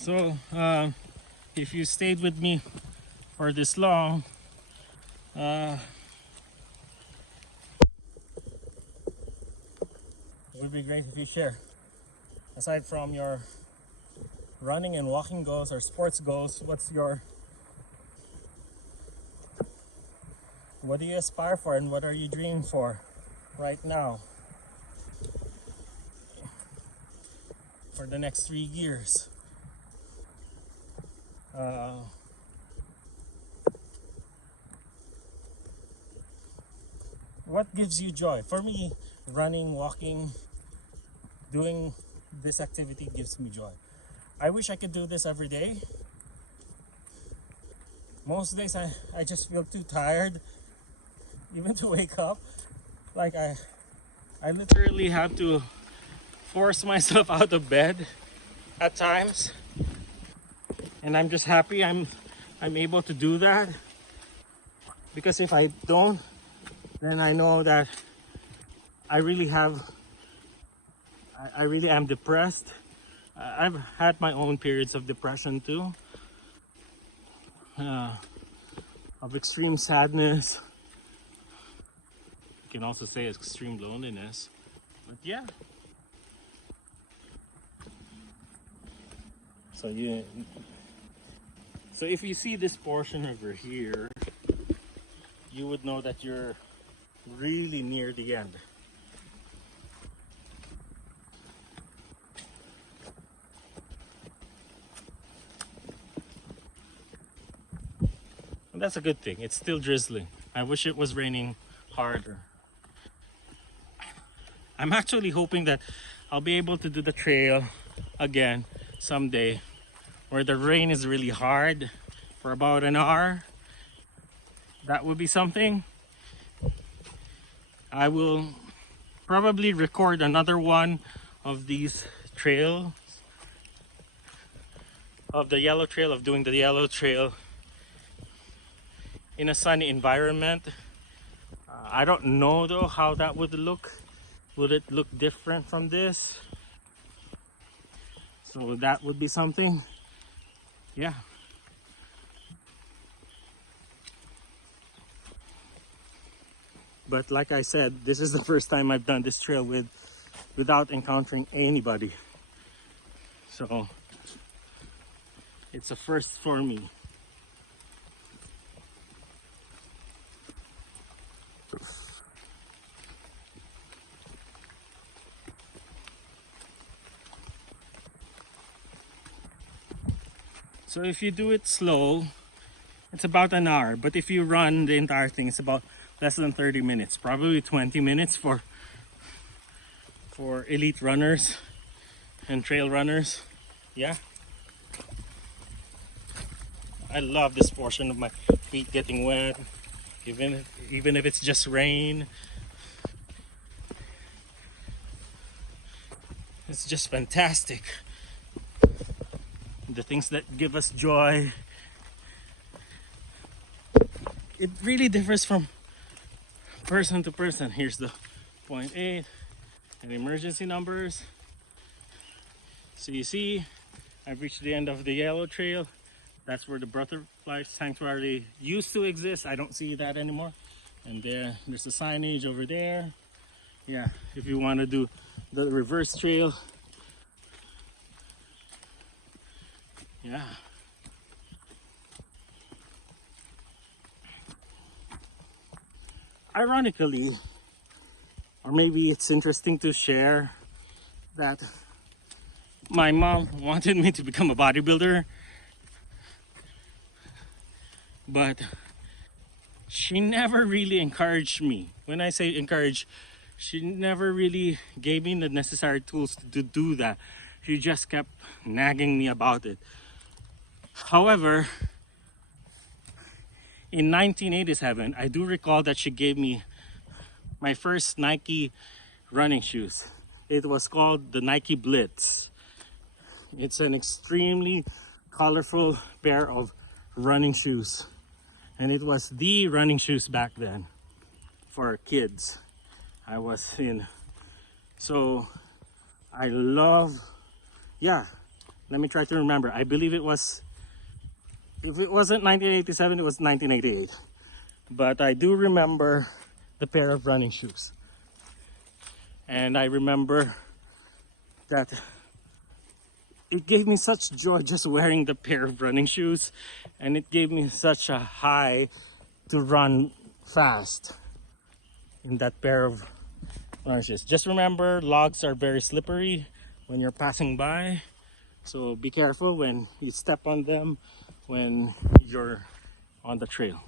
So, if you stayed with me for this long, it would be great if you share. Aside from your running and walking goals or sports goals, what do you aspire for and what are you dreaming for right now for the next 3 years? What gives you joy? For me, running, walking, doing this activity gives me joy. I wish I could do this every day. Most days I just feel too tired even to wake up. Like I literally have to force myself out of bed at times. And I'm just happy I'm able to do that. Because if I don't, then I know that I really am depressed. I've had my own periods of depression too, of extreme sadness. You can also say extreme loneliness. But yeah. So so if you see this portion over here, you would know that you're really near the end. And that's a good thing. It's still drizzling. I wish it was raining harder. I'm actually hoping that I'll be able to do the trail again someday, where the rain is really hard for about an hour. That would be something. I will probably record another one of these trails, of the yellow trail, of doing the yellow trail in a sunny environment. I don't know though how that would look. Would it look different from this? So that would be something. Yeah. But like I said, this is the first time I've done this trail without encountering anybody. So it's a first for me. So if you do it slow, it's about an hour. But if you run the entire thing, it's about less than 30 minutes. Probably 20 minutes for elite runners and trail runners. Yeah. I love this portion of my feet getting wet, even if it's just rain. It's just fantastic. The things that give us joy. It really differs from person to person. Here's the 0.8 and emergency numbers. So you see, I've reached the end of the yellow trail. That's where the butterfly sanctuary used to exist. I don't see that anymore. And there's the signage over there. Yeah, if you want to do the reverse trail. Yeah. Ironically, or maybe it's interesting to share that my mom wanted me to become a bodybuilder, but she never really encouraged me. When I say encourage, she never really gave me the necessary tools to do that. She just kept nagging me about it. However, in 1987, I do recall that she gave me my first Nike running shoes. It was called the Nike Blitz. It's an extremely colorful pair of running shoes. And it was the running shoes back then for kids. I was in. So I love, yeah, let me try to remember. I believe it was, if it wasn't 1987, it was 1988. But I do remember the pair of running shoes. And I remember that it gave me such joy just wearing the pair of running shoes, and it gave me such a high to run fast in that pair of running shoes. Just remember, logs are very slippery when you're passing by, so be careful when you step on them when you're on the trail.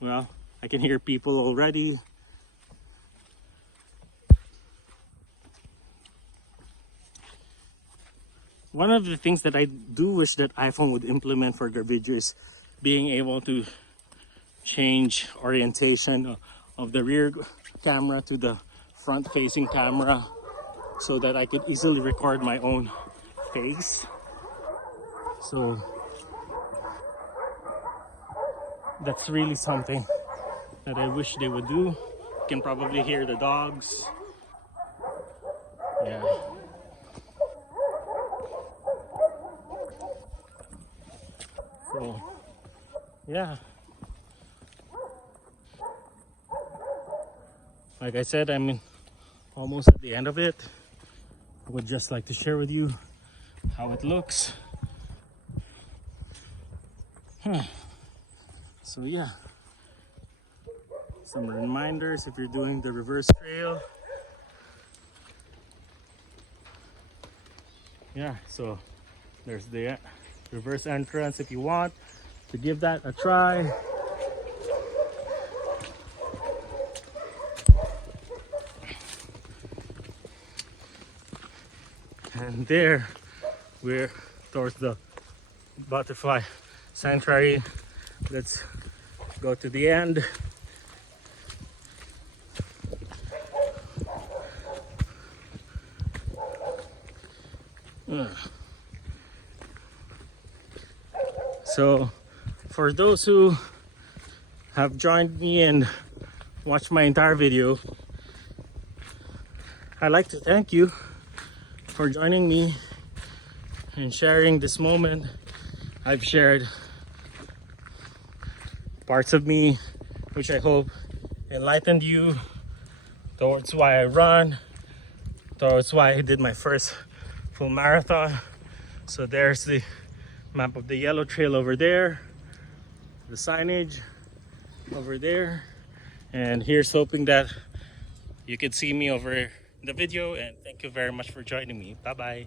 Well, I can hear people already. One of the things that I do wish that iPhone would implement for their video is being able to change orientation of the rear camera to the front facing camera so that I could easily record my own face. So that's really something that I wish they would do. You can probably hear the dogs. Yeah. So, yeah. Like I said, I'm almost at the end of it. I would just like to share with you how it looks. So yeah, some reminders if you're doing the reverse trail. Yeah, so there's the reverse entrance if you want to give that a try. And there we're towards the butterfly sanctuary. Let's go to the end. So for those who have joined me and watched my entire video, I'd like to thank you for joining me and sharing this moment. I've shared parts of me which I hope enlightened you towards why I run, towards why I did my first full marathon. So there's the map of the yellow trail over there, the signage over there, and here's hoping that you can see me over the video. And thank you very much for joining me. Bye bye.